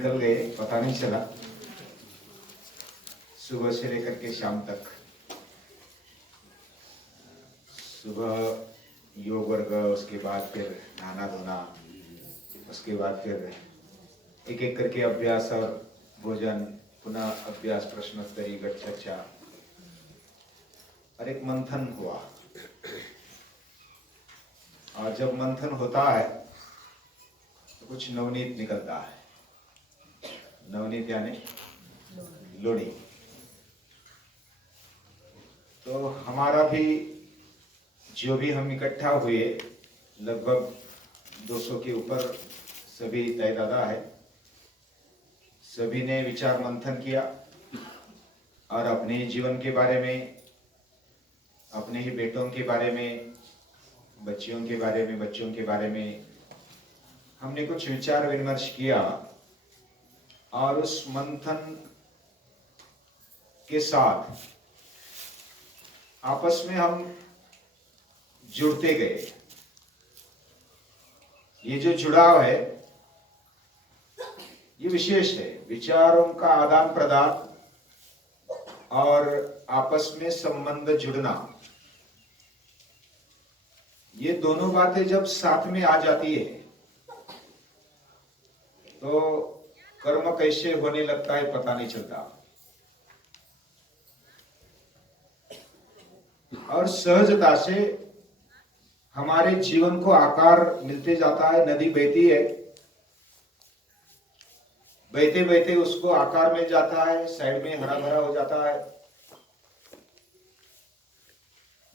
निकल गए पता नहीं चला, सुबह से लेकर के शाम तक। सुबह योग वर्ग, उसके बाद फिर नहाना धोना, उसके बाद फिर एक एक करके अभ्यास और भोजन, पुनः अभ्यास, प्रश्नोत्तरी, गट चर्चा, और एक मंथन हुआ। और जब मंथन होता है तो कुछ नवनीत निकलता है। नवनीत यानी लोणी। तो हमारा भी जो भी हम इकट्ठा हुए, लगभग 200 के ऊपर सभी तय दादा है, सभी ने विचार मंथन किया और अपने जीवन के बारे में, अपने ही बेटों के बारे में, बच्चियों के बारे में, बच्चों के बारे में हमने कुछ विचार विमर्श किया। और उस मंथन के साथ आपस में हम जुड़ते गए। ये जो जुड़ाव है ये विशेष है। विचारों का आदान प्रदान और आपस में संबंध जुड़ना, ये दोनों बातें जब साथ में आ जाती है तो कर्म कैसे होने लगता है पता नहीं चलता। और सहजता से हमारे जीवन को आकार मिलते जाता है। नदी बहती है, बहते बहते उसको आकार मिल जाता है, साइड में हरा भरा हो जाता है।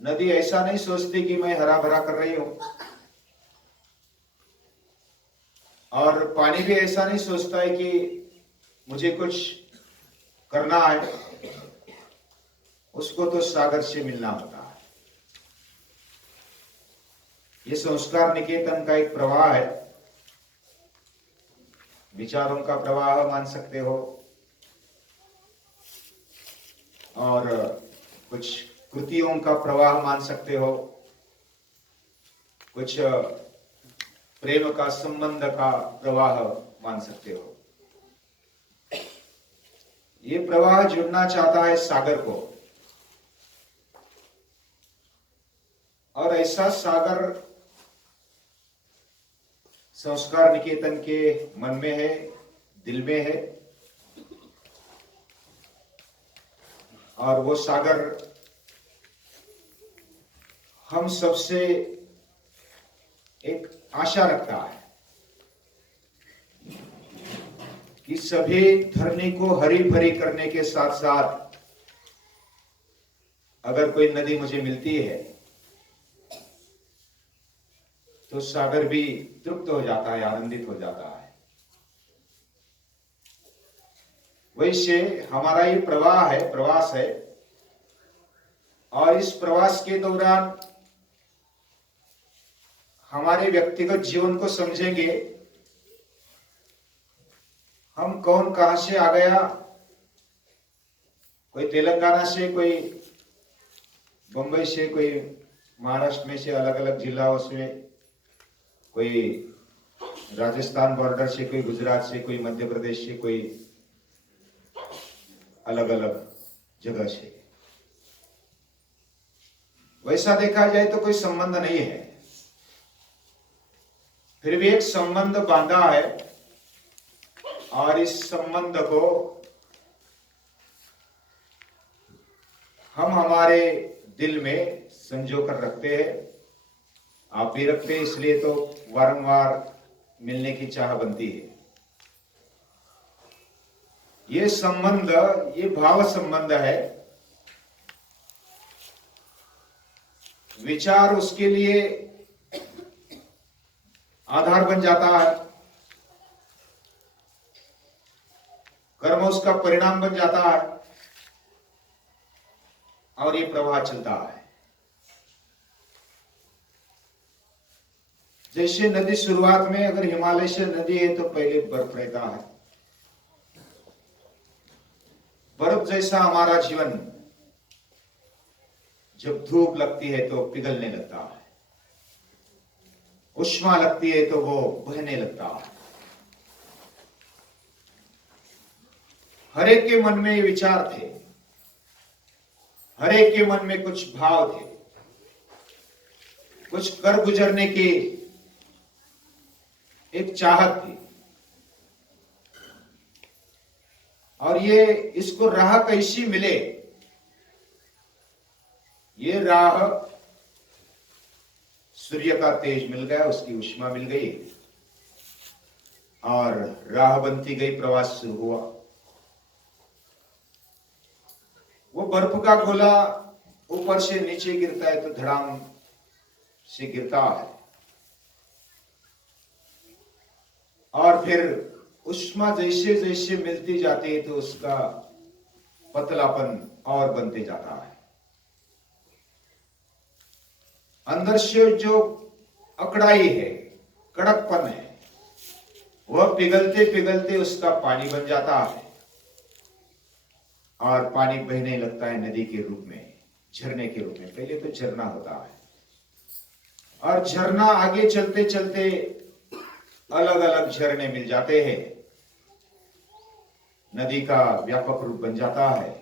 नदी ऐसा नहीं सोचती कि मैं हरा भरा कर रही हूं, और पानी भी ऐसा नहीं सोचता है कि मुझे कुछ करना है। उसको तो सागर से मिलना होता है। ये संस्कार निकेतन का एक प्रवाह है। विचारों का प्रवाह मान सकते हो, और कुछ कृतियों का प्रवाह मान सकते हो, कुछ प्रेम का, संबंध का प्रवाह मान सकते हो। ये प्रवाह जुड़ना चाहता है सागर को, और ऐसा सागर संस्कार निकेतन के मन में है, दिल में है। और वो सागर हम सबसे एक आशा रखता है कि सभी धरनी को हरी भरी करने के साथ साथ अगर कोई नदी मुझे मिलती है तो सागर भी तृप्त हो जाता है, आनंदित हो जाता है। वैसे हमारा ये प्रवाह है, प्रवास है। और इस प्रवास के दौरान हमारे व्यक्तिगत जीवन को समझेंगे। हम कौन कहां से आ गया, कोई तेलंगाना से, कोई बंबई से, कोई महाराष्ट्र में से, अलग अलग जिलाओं से, कोई राजस्थान बॉर्डर से, कोई गुजरात से, कोई मध्य प्रदेश से, कोई अलग अलग जगह से। वैसा देखा जाए तो कोई संबंध नहीं है, फिर भी एक संबंध बांधा है। और इस संबंध को हम हमारे दिल में संजो कर रखते हैं। आप भी रखते हैं, इसलिए तो वारंवार मिलने की चाह बनती है। ये संबंध, ये भाव संबंध है। विचार उसके लिए आधार बन जाता है, कर्म उसका परिणाम बन जाता है, और ये प्रवाह चलता है। जैसे नदी शुरुआत में अगर हिमालय से नदी है तो पहले बर्फ रहता है। बर्फ जैसा हमारा जीवन, जब धूप लगती है तो पिघलने लगता है, उष्मा लगती है तो वो बहने लगता है। हर एक के मन में ये विचार थे, हर एक के मन में कुछ भाव थे, कुछ कर गुजरने की एक चाहत थी। और ये इसको राह कैसी मिले, ये राह सूर्य का तेज मिल गया, उसकी उष्मा मिल गई और राह बनती गई, प्रवास शुरू हुआ। वो बर्फ का गोला ऊपर से नीचे गिरता है तो धड़ाम से गिरता है और फिर उष्मा जैसे जैसे मिलती जाती है तो उसका पतलापन और बनते जाता है। अंदर से जो अकड़ाई है, कड़कपन है, वह पिघलते पिघलते उसका पानी बन जाता है और पानी बहने लगता है नदी के रूप में, झरने के रूप में। पहले तो झरना होता है और झरना आगे चलते चलते अलग अलग झरने मिल जाते हैं, नदी का व्यापक रूप बन जाता है।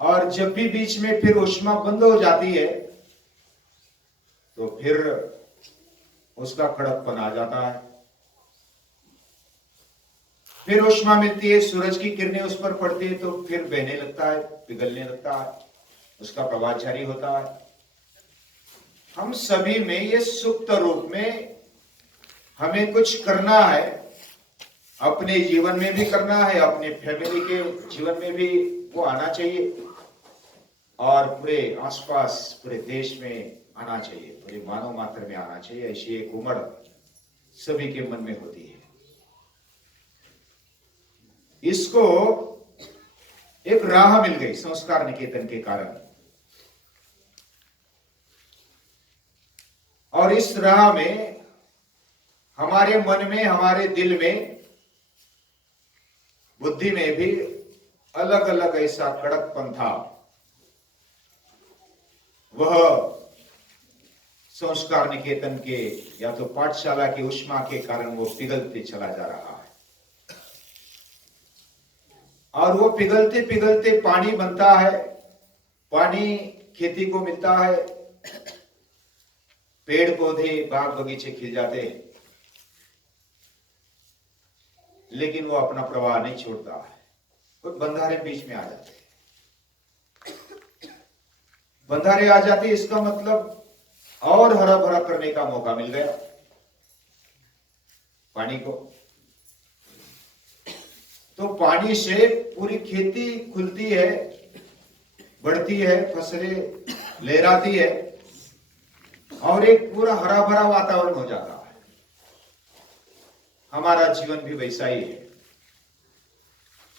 और जब भी बीच में फिर ऊष्मा बंद हो जाती है तो फिर उसका कड़कपन आ जाता है, फिर ऊष्मा मिलती है, सूरज की किरणें उस पर पड़ती है तो फिर बहने लगता है, पिघलने लगता है, उसका प्रवाह जारी होता है। हम सभी में ये सुप्त रूप में हमें कुछ करना है, अपने जीवन में भी करना है, अपने फैमिली के जीवन में भी वो आना चाहिए और पूरे आसपास पूरे देश में आना चाहिए, पूरे मानव मात्र में आना चाहिए। ऐसी एक उमड़ सभी के मन में होती है। इसको एक राह मिल गई संस्कार निकेतन के कारण और इस राह में हमारे मन में, हमारे दिल में, बुद्धि में भी अलग अलग ऐसा कड़कपन था। वह संस्कार निकेतन के या तो पाठशाला की उष्मा के कारण वो पिघलते चला जा रहा है और वो पिघलते पिघलते पानी बनता है, पानी खेती को मिलता है, पेड़ पौधे बाग बगीचे खिल जाते हैं, लेकिन वो अपना प्रवाह नहीं छोड़ता है। कुछ बंधारे बीच में आ जाते हैं, बंधारे आ जाते, इसका मतलब और हरा भरा करने का मौका मिल गया पानी को। तो पानी से पूरी खेती खुलती है, बढ़ती है, फसलें लहराती है और एक पूरा हरा भरा वातावरण हो जाता है। हमारा जीवन भी वैसा ही है।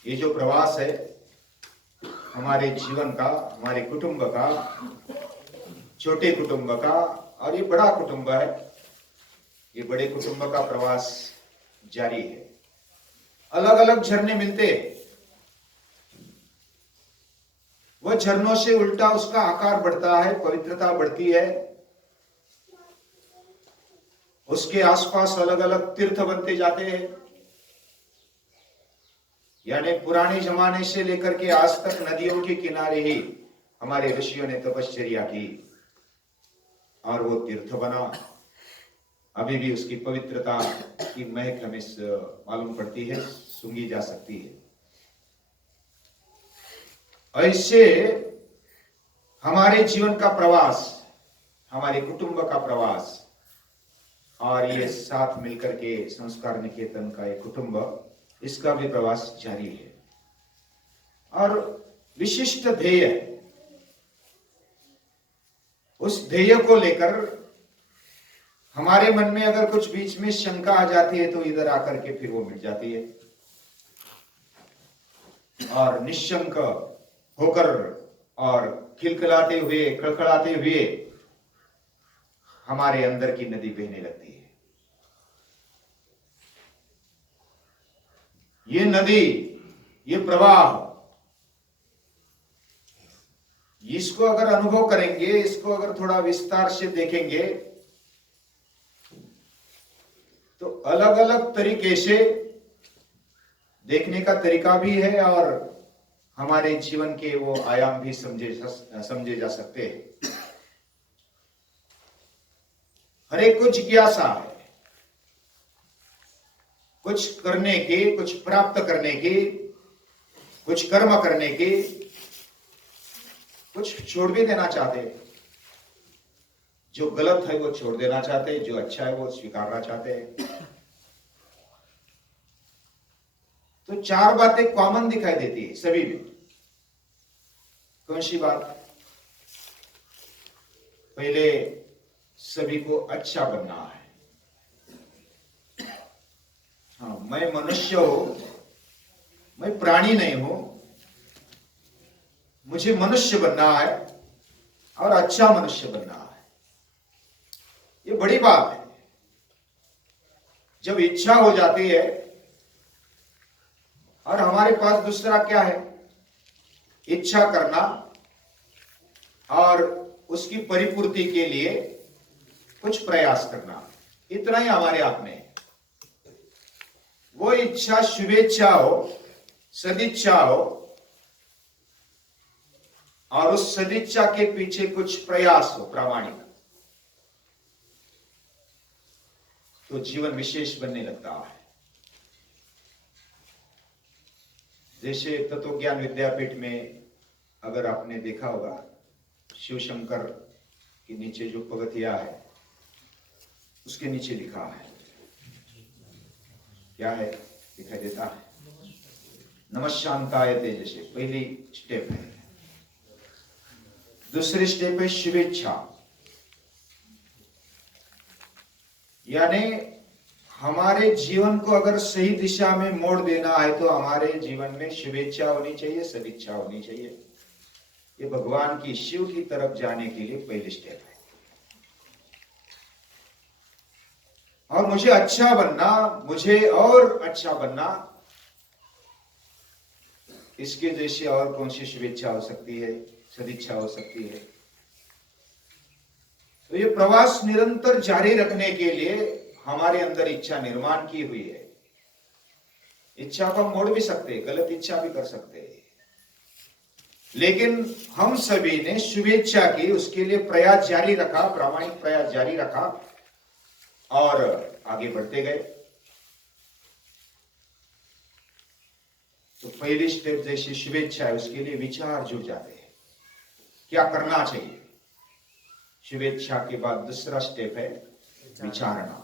ये जो प्रवास है हमारे जीवन का, हमारे कुटुंब का, छोटे कुटुंब का और ये बड़ा कुटुंब है, ये बड़े कुटुंब का प्रवास जारी है। अलग अलग झरने मिलते हैं, वह झरनों से उल्टा उसका आकार बढ़ता है, पवित्रता बढ़ती है, उसके आसपास अलग अलग तीर्थ बनते जाते हैं। यानी पुराने जमाने से लेकर के आज तक नदियों के किनारे ही हमारे ऋषियों ने तपश्चर्या की और वो तीर्थ बना। अभी भी उसकी पवित्रता की महक हमें मालूम पड़ती है, सूंघी जा सकती है। ऐसे हमारे जीवन का प्रवास, हमारे कुटुंब का प्रवास और ये साथ मिलकर के संस्कार निकेतन का एक कुटुंब, इसका भी प्रवास जारी है और विशिष्ट ध्येय है। उस ध्येय को लेकर हमारे मन में अगर कुछ बीच में शंका आ जाती है तो इधर आकर के फिर वो मिट जाती है और निशंक होकर और खिलखिलाते हुए, कड़कड़ाते हुए हमारे अंदर की नदी बहने लगती है। ये नदी, ये प्रवाह, इसको अगर अनुभव करेंगे, इसको अगर थोड़ा विस्तार से देखेंगे तो अलग अलग तरीके से देखने का तरीका भी है और हमारे जीवन के वो आयाम भी समझे जा सकते हैं। हर एक को जिज्ञासा है कुछ करने की, कुछ प्राप्त करने की, कुछ कर्म करने की, कुछ छोड़ भी देना चाहते हैं। जो गलत है वो छोड़ देना चाहते हैं, जो अच्छा है वो स्वीकारना चाहते हैं। तो चार बातें कॉमन दिखाई देती है सभी में। कौन सी बात? पहले सभी को अच्छा बनना है। हाँ, मैं मनुष्य हूं, मैं प्राणी नहीं हूं, मुझे मनुष्य बनना है और अच्छा मनुष्य बनना है। ये बड़ी बात है। जब इच्छा हो जाती है और हमारे पास दूसरा क्या है? इच्छा करना और उसकी परिपूर्ति के लिए कुछ प्रयास करना, इतना ही हमारे हाथ में है। वो इच्छा शुभेच्छा हो, सदिच्छा हो और उस सदिच्छा के पीछे कुछ प्रयास हो प्रामाणिक, तो जीवन विशेष बनने लगता है। जैसे तत्व ज्ञान विद्यापीठ में अगर आपने देखा होगा, शिव शंकर के नीचे जो पगथिया है उसके नीचे लिखा है, क्या है? दिखाई देता है, नमः शांताय तेजसे, पहली स्टेप है। दूसरी स्टेप है शुभेच्छा, यानी हमारे जीवन को अगर सही दिशा में मोड़ देना है तो हमारे जीवन में शुभेच्छा होनी चाहिए, सदिच्छा होनी चाहिए। ये भगवान की, शिव की तरफ जाने के लिए पहली स्टेप है। और मुझे अच्छा बनना, मुझे और अच्छा बनना, इसके जैसे और कौन सी शुभेच्छा हो सकती है, सदिच्छा हो सकती है? तो ये प्रवास निरंतर जारी रखने के लिए हमारे अंदर इच्छा निर्माण की हुई है। इच्छा को हम मोड़ भी सकते हैं, गलत इच्छा भी कर सकते हैं, लेकिन हम सभी ने शुभेच्छा की, उसके लिए प्रयास जारी रखा, प्रामाणिक प्रयास जारी रखा और आगे बढ़ते गए। तो पहली स्टेप जैसी शुभेच्छा है, उसके लिए विचार जुड़ जाते हैं, क्या करना चाहिए। शुभेच्छा के बाद दूसरा स्टेप है विचारणा।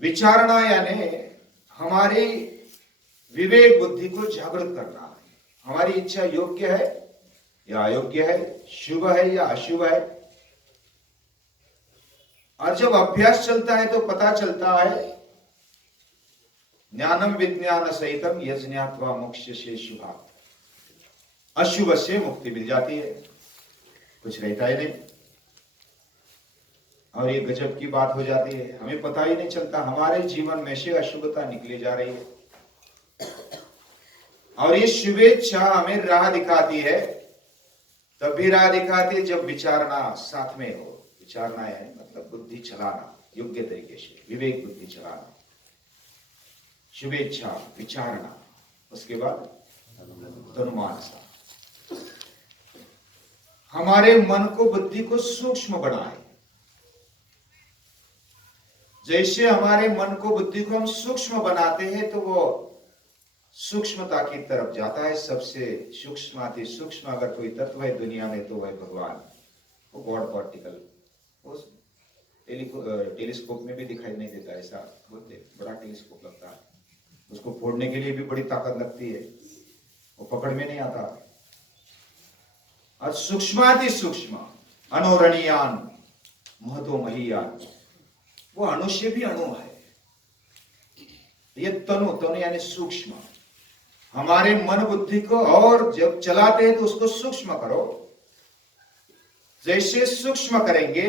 विचारणा यानी हमारी विवेक बुद्धि को जागृत करना है। हमारी इच्छा योग्य है या अयोग्य है, शुभ है या अशुभ है। और जब अभ्यास चलता है तो पता चलता है, ज्ञानम विज्ञान सहितम यज्ञात्वा मोक्ष से शुभा, अशुभ से मुक्ति मिल जाती है, कुछ रहता ही नहीं। और ये गजब की बात हो जाती है, हमें पता ही नहीं चलता, हमारे जीवन में से अशुभता निकली जा रही है। और ये शुभेच्छा हमें राह दिखाती है, तब भी राह दिखाती है जब विचारना साथ में हो। विचारना है मतलब बुद्धि चलाना, योग्य तरीके से विवेक बुद्धि चलाना। शुभेच्छा, विचारना, उसके बाद तनुमानसा। हमारे मन को, बुद्धि को सूक्ष्म बनाए। जैसे हमारे मन को, बुद्धि को हम सूक्ष्म बनाते हैं तो वो सूक्ष्मता की तरफ जाता है। सबसे सूक्ष्म अति सूक्ष्म अगर कोई तत्व है दुनिया में तो वह भगवान, वो गॉड पार्टिकल। उस टेलीस्कोप में भी दिखाई नहीं देता, ऐसा बोलते, बड़ा टेलीस्कोप लगता है, उसको फोड़ने के लिए भी बड़ी ताकत लगती है, वो पकड़ में नहीं आता। और सूक्ष्माति सूक्ष्म अणोरणीयान महतो महीयान, वो अणु से भी अणु है। ये तनु, तनु यानी सूक्ष्म। हमारे मन बुद्धि को और जब चलाते हैं तो उसको सूक्ष्म करो। जैसे सूक्ष्म करेंगे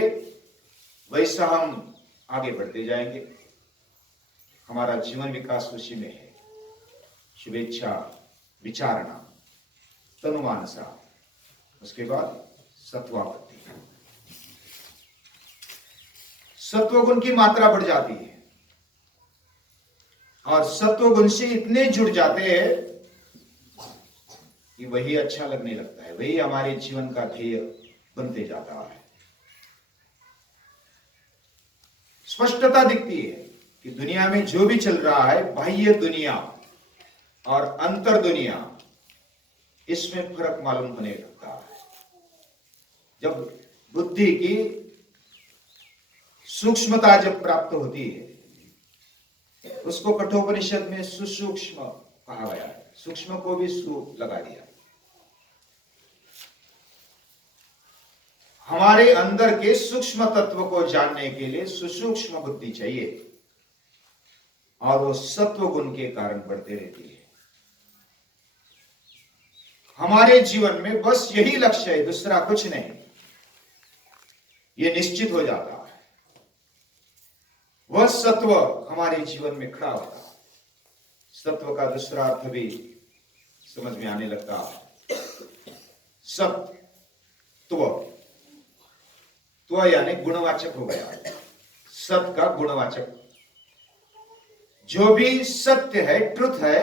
वैसा हम आगे बढ़ते जाएंगे। हमारा जीवन विकास उसी में है। शुभेच्छा, विचारणा, तनुमानसा, उसके बाद सत्वावृत्ति। सत्वगुण की मात्रा बढ़ जाती है। और सत्व गुण से इतने जुड़ जाते हैं कि वही अच्छा लगने लगता है, वही हमारे जीवन का ध्येय बनते जाता है। स्पष्टता दिखती है कि दुनिया में जो भी चल रहा है, बाह्य दुनिया और अंतर दुनिया, इसमें फर्क मालूम होने लगता है। जब बुद्धि की सूक्ष्मता जब प्राप्त होती है, उसको कठोपनिषद में सुसूक्ष्म कहा गया है। सूक्ष्म को भी सु लगा दिया। हमारे अंदर के सूक्ष्म तत्व को जानने के लिए सुसूक्ष्म बुद्धि चाहिए, और वो सत्व गुण के कारण बढ़ते रहती है। हमारे जीवन में बस यही लक्ष्य है, दूसरा कुछ नहीं, ये निश्चित हो जाता है। वह सत्व हमारे जीवन में खड़ा होता है। सत्व का दूसरा अर्थ भी समझ में आने लगता है। सत्व, त्व यानी गुणवाचक हो गया। सत का गुणवाचक, जो भी सत्य है, ट्रुथ है,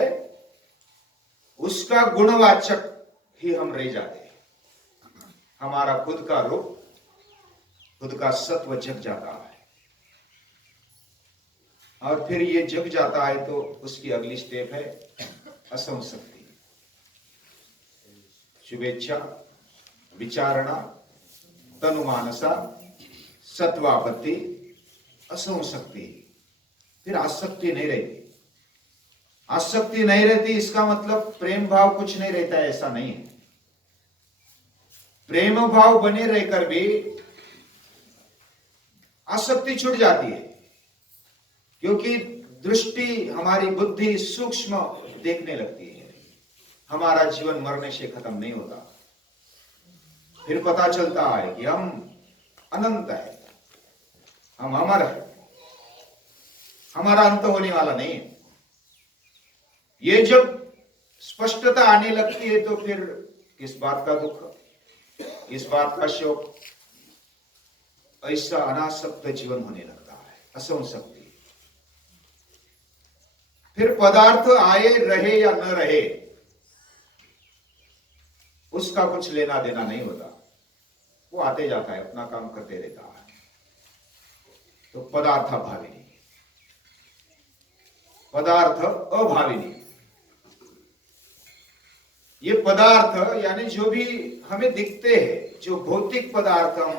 उसका गुणवाचक ही हम रह जाते हैं। हमारा खुद का रूप, खुद का सत्व जग जाता है, और फिर ये जग जाता है तो उसकी अगली स्टेप है असंशक्ति। शुभेच्छा, विचारणा, तनुमानसा, सत्वापत्ति, असंशक्ति। फिर आसक्ति नहीं रहती। आसक्ति नहीं रहती इसका मतलब प्रेम भाव कुछ नहीं रहता है, ऐसा नहीं है। प्रेम भाव बने रहकर भी आसक्ति छूट जाती है, क्योंकि दृष्टि, हमारी बुद्धि सूक्ष्म देखने लगती है। हमारा जीवन मरने से खत्म नहीं होता। फिर पता चलता है कि हम अनंत है, हम अमर है, हमारा अंत होने वाला नहीं है। ये जब स्पष्टता आने लगती है तो फिर किस बात का दुख, किस बात का शोक, ऐसा अनासक्त जीवन होने लगता है, असंशक्ति। फिर पदार्थ आए रहे या न रहे, उसका कुछ लेना देना नहीं होता। वो आते जाता है, अपना काम करते रहता है। तो पदार्थ अभाविनी, पदार्थ अभाविनी। ये पदार्थ यानी जो भी हमें दिखते हैं, जो भौतिक पदार्थ हम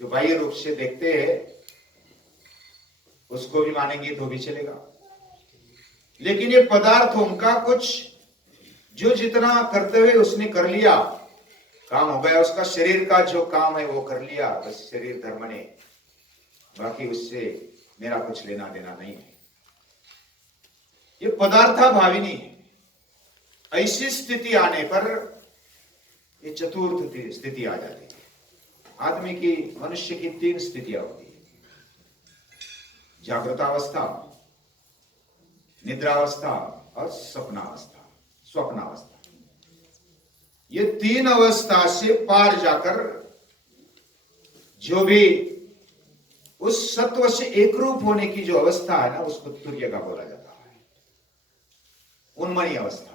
जो बाह्य रूप से देखते हैं, उसको भी मानेंगे तो भी चलेगा। लेकिन ये पदार्थों का कुछ, जो जितना कर्तव्य उसने कर लिया, काम हो गया, उसका शरीर का जो काम है वो कर लिया, बस शरीर धर्म ने, बाकी उससे मेरा कुछ लेना देना नहीं है। ये पदार्थाभाविनी है। ऐसी स्थिति आने पर ये चतुर्थ स्थिति आ जाती है। आदमी की, मनुष्य की 3 स्थितियां होती है: जागृतावस्था, निद्रावस्था और स्वप्नावस्था। ये 3 अवस्था से पार जाकर जो भी उस सत्व से एक रूप होने की जो अवस्था है ना, उसको तुर्य का बोला जाता है, उन्मनी अवस्था।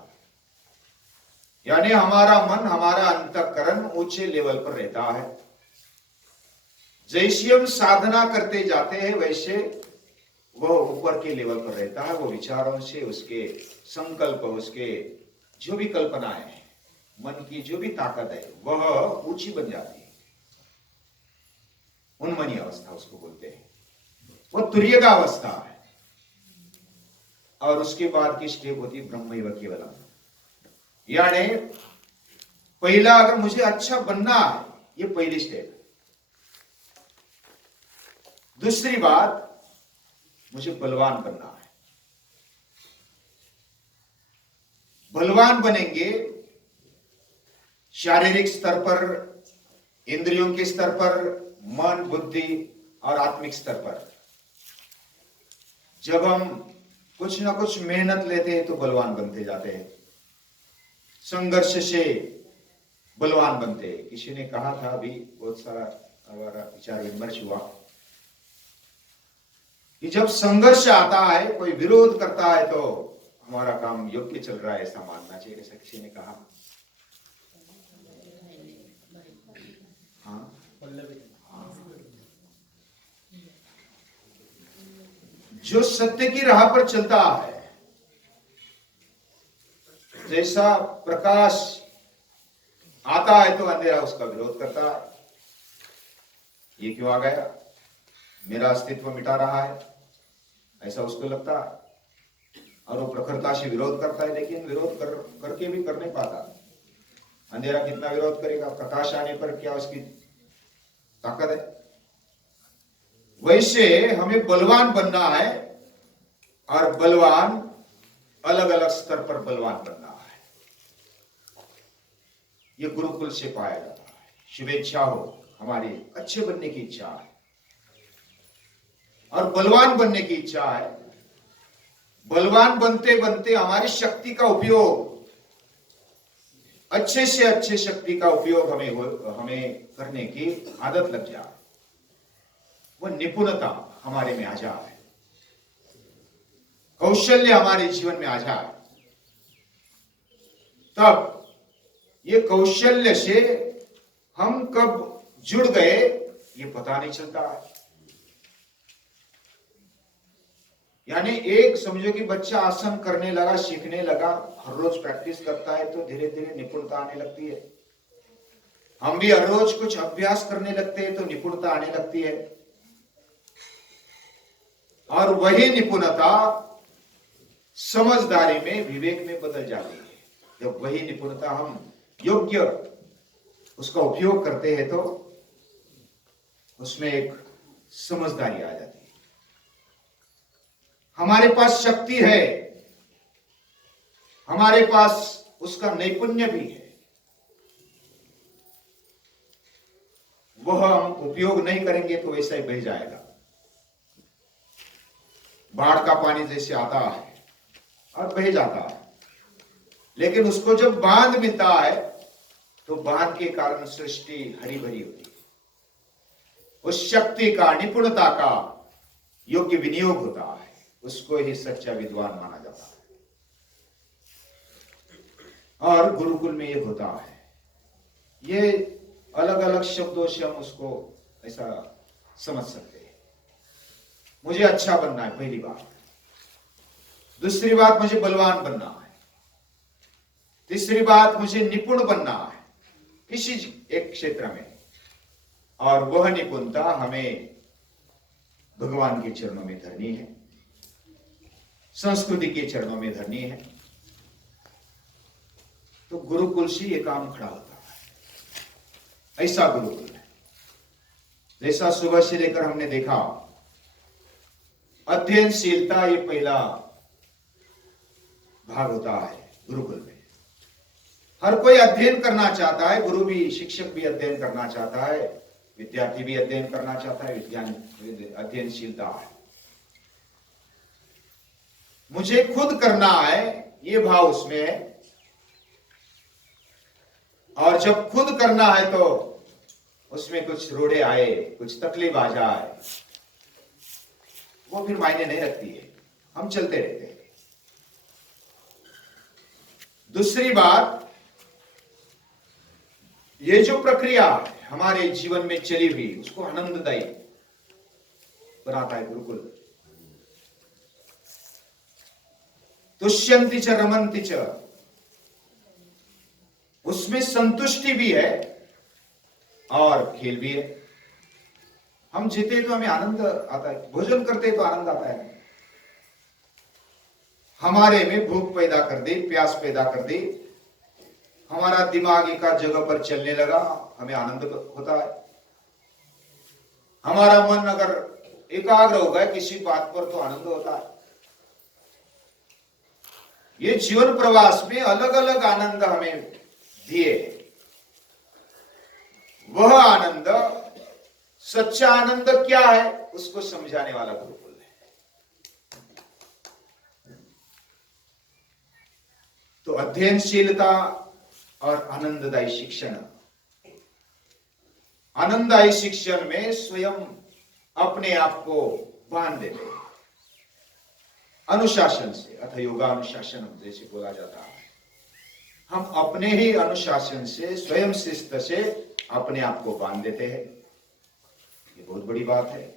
यानी हमारा मन, हमारा अंतःकरण ऊंचे लेवल पर रहता है। जैसे हम साधना करते जाते हैं वैसे वह ऊपर के लेवल पर रहता है। वो विचारों से, उसके संकल्प, उसके जो भी कल्पनाएं हैं, मन की जो भी ताकत है, वह ऊंची बन जाती है। उन्मनी अवस्था उसको बोलते हैं। वह तुर्य का अवस्था है। और उसके बाद की स्टेप होती है ब्रह्मैव केवलम। यानी पहला, अगर मुझे अच्छा बनना है, ये पहली स्टेप है। दूसरी बात, मुझे बलवान बनना है। बलवान बनेंगे शारीरिक स्तर पर, इंद्रियों के स्तर पर, मन, बुद्धि और आत्मिक स्तर पर। जब हम कुछ ना कुछ मेहनत लेते हैं तो बलवान बनते जाते हैं। संघर्ष से बलवान बनते हैं। किसी ने कहा था, अभी बहुत सारा हमारा विचार विमर्श हुआ कि जब संघर्ष आता है, कोई विरोध करता है, तो हमारा काम योग्य चल रहा है ऐसा मानना चाहिए। ऐसा किसी ने कहा? हाँ, जो सत्य की राह पर चलता है, जैसा प्रकाश आता है तो अंधेरा उसका विरोध करता है। ये क्यों आ गया, मेरा अस्तित्व मिटा रहा है, ऐसा उसको लगता है, और वो प्रखरता से विरोध करता है। लेकिन विरोध करके भी कर नहीं पाता। अंधेरा कितना विरोध करेगा, प्रकाश आने पर क्या उसकी ताकत है? वैसे हमें बलवान बनना है, और बलवान अलग अलग स्तर पर बलवान बनना है। ये गुरुकुल से पाया जाता है। शुभेच्छा हो, हमारी अच्छे बनने की इच्छा है और बलवान बनने की इच्छा है। बलवान बनते बनते हमारी शक्ति का उपयोग, अच्छे से अच्छे शक्ति का उपयोग हमें करने की आदत लग जाए, वो निपुणता हमारे में आ जाए, कौशल्य हमारे जीवन में आ जाए, तब ये कौशल्य से हम कब जुड़ गए ये पता नहीं चलता है। यानी एक समझो कि बच्चा आसन करने लगा, सीखने लगा, हर रोज प्रैक्टिस करता है तो धीरे धीरे निपुणता आने लगती है। हम भी हर रोज कुछ अभ्यास करने लगते हैं तो निपुणता आने लगती है, और वही निपुणता समझदारी में, विवेक में बदल जाती है। जब वही निपुणता हम योग्य उसका उपयोग करते हैं तो उसमें एक समझदारी आ जाती है। हमारे पास शक्ति है, हमारे पास उसका नैपुण्य भी है, वह हम उपयोग नहीं करेंगे तो वैसा ही बह जाएगा। बाढ़ का पानी जैसे आता है और बह जाता है, लेकिन उसको जब बांध मिलता है तो बांध के कारण सृष्टि हरी भरी होती है। उस शक्ति का, निपुणता का योग्य विनियोग होता है, उसको ही सच्चा विद्वान माना जाता है। और गुरुकुल में ये होता है। ये अलग अलग शब्दों से हम उसको ऐसा समझ सकते हैं। मुझे अच्छा बनना है, पहली बात। दूसरी बात, मुझे बलवान बनना है। तीसरी बात, मुझे निपुण बनना है किसी एक क्षेत्र में, और वह निपुणता हमें भगवान के चरणों में धरनी है, संस्कृति के चरणों में धरनी है। तो गुरुकुल से ये काम खड़ा होता है। ऐसा गुरुकुल है जैसा सुबह से लेकर हमने देखा, अध्ययनशीलता ये पहला भाग होता है गुरुकुल में। हर कोई अध्ययन करना चाहता है, गुरु भी, शिक्षक भी अध्ययन करना चाहता है, विद्यार्थी भी अध्ययन करना चाहता है। अध्ययनशीलता है, मुझे खुद करना है, ये भाव उसमें है। और जब खुद करना है तो उसमें कुछ रोड़े आए, कुछ तकलीफ आ जाए, वो फिर मायने नहीं रखती है, हम चलते रहते हैं। दूसरी बात, ये जो प्रक्रिया हमारे जीवन में चली हुई, उसको आनंददायी बनाता है गुरुकुल। तुष्यंति च रमन्ति च, उसमें संतुष्टि भी है और खेल भी है। हम जीते तो हमें आनंद आता है, भोजन करते तो आनंद आता है। हमारे में भूख पैदा कर दी, प्यास पैदा कर दी, हमारा दिमाग एक जगह पर चलने लगा, हमें आनंद होता है। हमारा मन अगर एकाग्र हो गया किसी बात पर तो आनंद होता है। ये जीवन प्रवास में अलग अलग आनंद हमें दिए, वह आनंद, सच्चा आनंद क्या है उसको समझाने वाला गुरुकुल है। तो अध्ययनशीलता और आनंददायी शिक्षण। आनंददायी शिक्षण में स्वयं अपने आप को बांध देते हैं, अनुशासन से, अथ योगा अनुशासन जैसे बोला जाता है, हम अपने ही अनुशासन से, स्वयं शिस्त से अपने आप को बांध देते हैं। ये बहुत बड़ी बात है,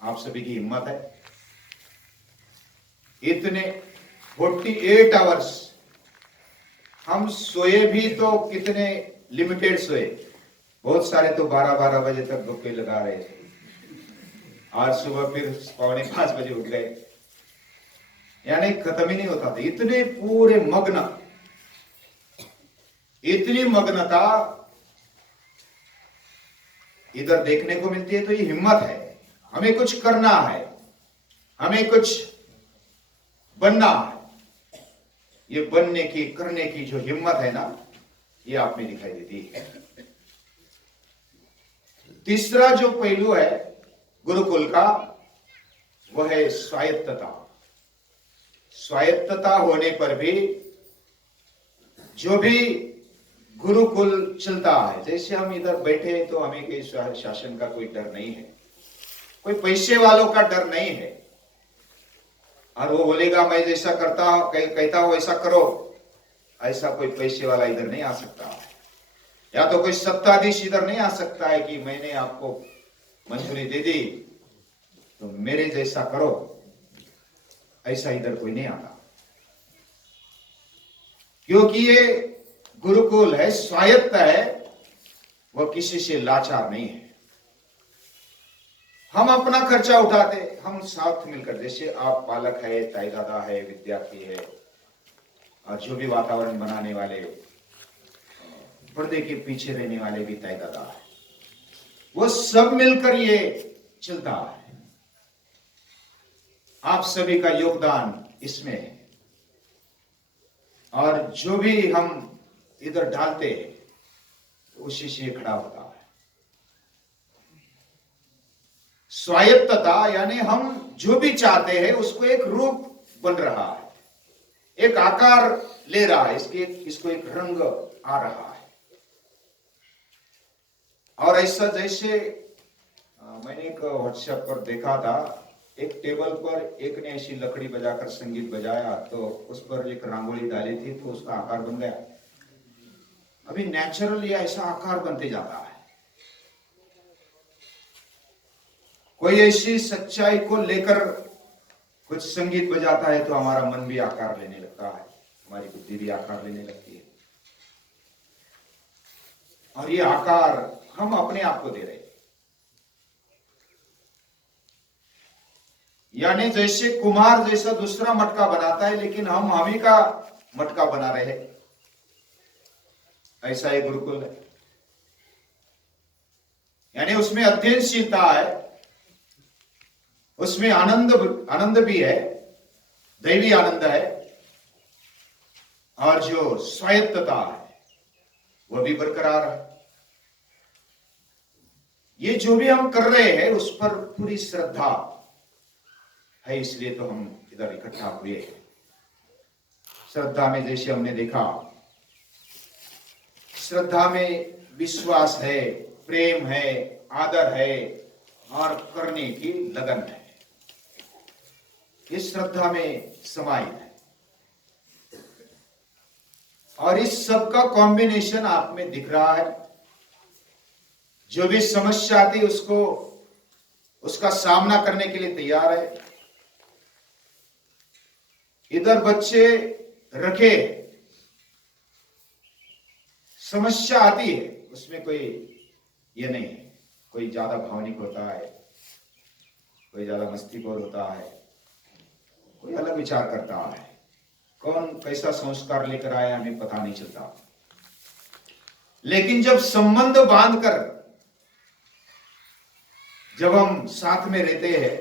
आप सभी की हिम्मत है। इतने 48 आवर्स हम सोए भी तो कितने लिमिटेड सोए, बहुत सारे तो 12-12 बजे तक गप्पे लगा रहे थे, आज सुबह फिर 4:45 बजे उठ गए, यानी खत्म ही नहीं होता था। इतने पूरे मग्न, इतनी मग्नता इधर देखने को मिलती है। तो ये हिम्मत है, हमें कुछ करना है, हमें कुछ बनना है। ये बनने की, करने की जो हिम्मत है ना, ये आप में दिखाई देती है। तीसरा जो पहलू है गुरुकुल का, वह है स्वायत्तता। स्वायत्तता होने पर भी जो भी गुरुकुल चलता है, जैसे हम इधर बैठे तो हमें कोई शासन का कोई डर नहीं है, कोई पैसे वालों का डर नहीं है, और वो बोलेगा मैं जैसा करता कहता हूं वैसा करो, ऐसा कोई पैसे वाला इधर नहीं आ सकता, या तो कोई सत्ताधीश इधर नहीं आ सकता है कि मैंने आपको मंजूरी दे दी तो मेरे जैसा करो, ऐसा इधर कोई नहीं आता। क्योंकि ये गुरुकुल है, स्वायत्त है, वह किसी से लाचार नहीं है। हम अपना खर्चा उठाते, हम साथ मिलकर, जैसे आप पालक है, ताई दादा है, विद्यार्थी है, और जो भी वातावरण बनाने वाले, पर्दे के पीछे रहने वाले भी ताई दादा है, वो सब मिलकर ये चलता है। आप सभी का योगदान इसमें है, और जो भी हम इधर डालते हैं उसी से खड़ा होता है। स्वायत्तता यानी हम जो भी चाहते हैं उसको एक रूप बन रहा है, एक आकार ले रहा है, इसको एक रंग आ रहा है। और ऐसा जैसे मैंने एक व्हाट्सएप पर देखा था, एक टेबल पर एक ने ऐसी लकड़ी बजाकर संगीत बजाया, तो उस पर एक रंगोली डाली थी तो उसका आकार बन गया। अभी नेचुरली ऐसा आकार बनते जाता है। कोई ऐसी सच्चाई को लेकर कुछ संगीत बजाता है तो हमारा मन भी आकार लेने लगता है, हमारी बुद्धि भी आकार लेने लगती है, और ये आकार हम अपने आप को दे रहे हैं। यानी जैसे कुम्हार जैसा दूसरा मटका बनाता है, लेकिन हम ही का मटका बना रहे हैं, ऐसा ही गुरुकुल है। यानी उसमें अध्ययनशीलता है, उसमें आनंद भी है, दैवी आनंद है, और जो स्वायत्तता है वह भी बरकरार है। ये जो भी हम कर रहे हैं उस पर पूरी श्रद्धा है, इसलिए तो हम इधर इकट्ठा हुए हैं। श्रद्धा में जैसे हमने देखा, श्रद्धा में विश्वास है, प्रेम है, आदर है, और करने की लगन है। इस श्रद्धा में समाहित है, और इस सब का कॉम्बिनेशन आप में दिख रहा है। जो भी समस्या आती उसको, उसका सामना करने के लिए तैयार है। इधर बच्चे रखे, समस्या आती है, उसमें कोई ये नहीं है, कोई ज्यादा भावनिक होता है, कोई ज्यादा मस्तीखोर होता है, कोई अलग विचार करता है, कौन कैसा संस्कार लेकर आया हमें पता नहीं चलता। लेकिन जब संबंध बांधकर जब हम साथ में रहते हैं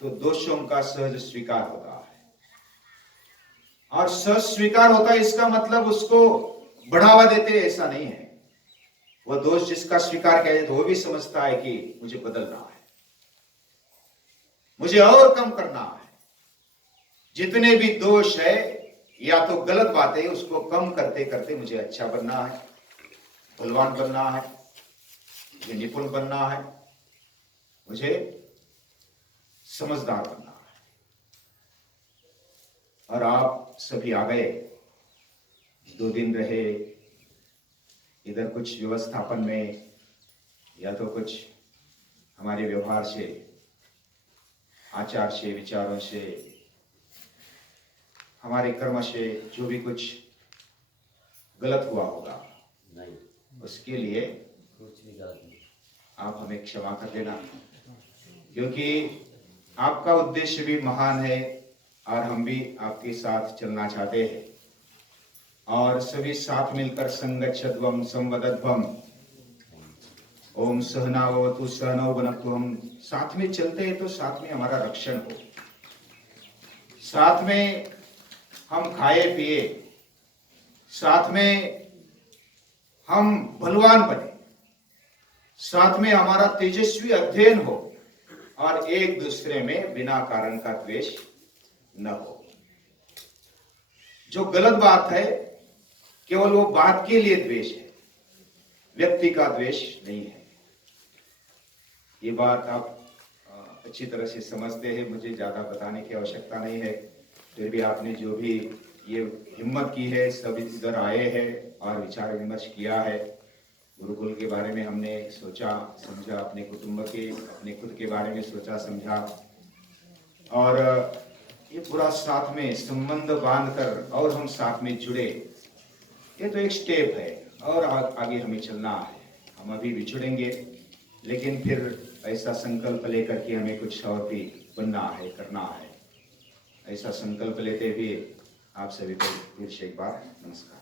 तो दोषों का सहज स्वीकार होता है, और सहज स्वीकार होता है इसका मतलब उसको बढ़ावा देते ऐसा नहीं है। वह दोष जिसका स्वीकार किया जाए तो वो भी समझता है कि मुझे बदलना है, मुझे और कम करना है। जितने भी दोष है या तो गलत बातें, उसको कम करते करते मुझे अच्छा बनना है, बलवान बनना है, मुझे निपुण बनना है, मुझे समझदार बनना है। और आप सभी आ गए, 2 दिन रहे, इधर कुछ व्यवस्थापन में या तो कुछ हमारे व्यवहार से, आचार से, विचारों से, हमारे कर्म से जो भी कुछ गलत हुआ होगा, नहीं, उसके लिए कुछ भी गलत नहीं, आप हमें क्षमा कर देना, क्योंकि आपका उद्देश्य भी महान है और हम भी आपके साथ चलना चाहते हैं और सभी साथ मिलकर संगच्छध्वम संवदध्वम ओम सहनावतु सहनौ भुनक्तु, हम साथ में चलते हैं तो साथ में हमारा रक्षण हो, साथ में हम खाए पिए, साथ में हम बलवान बने, साथ में हमारा तेजस्वी अध्ययन हो और एक दूसरे में बिना कारण का द्वेष न हो। जो गलत बात है केवल वो बात के लिए द्वेष है, व्यक्ति का द्वेष नहीं है। ये बात आप अच्छी तरह से समझते हैं, मुझे ज्यादा बताने की आवश्यकता नहीं है। फिर भी आपने जो भी ये हिम्मत की है, सब इधर आए हैं और विचार विमर्श किया है। गुरुकुल के बारे में हमने सोचा समझा, अपने कुटुंब के, अपने खुद के बारे में सोचा समझा, और ये पूरा साथ में संबंध बांधकर और हम साथ में जुड़े, ये तो एक स्टेप है और आगे हमें चलना है। हम अभी बिछुड़ेंगे, लेकिन फिर ऐसा संकल्प लेकर के हमें कुछ और भी बनना है, करना है। ऐसा संकल्प लेते हुए आप सभी को फिर से एक बार नमस्कार।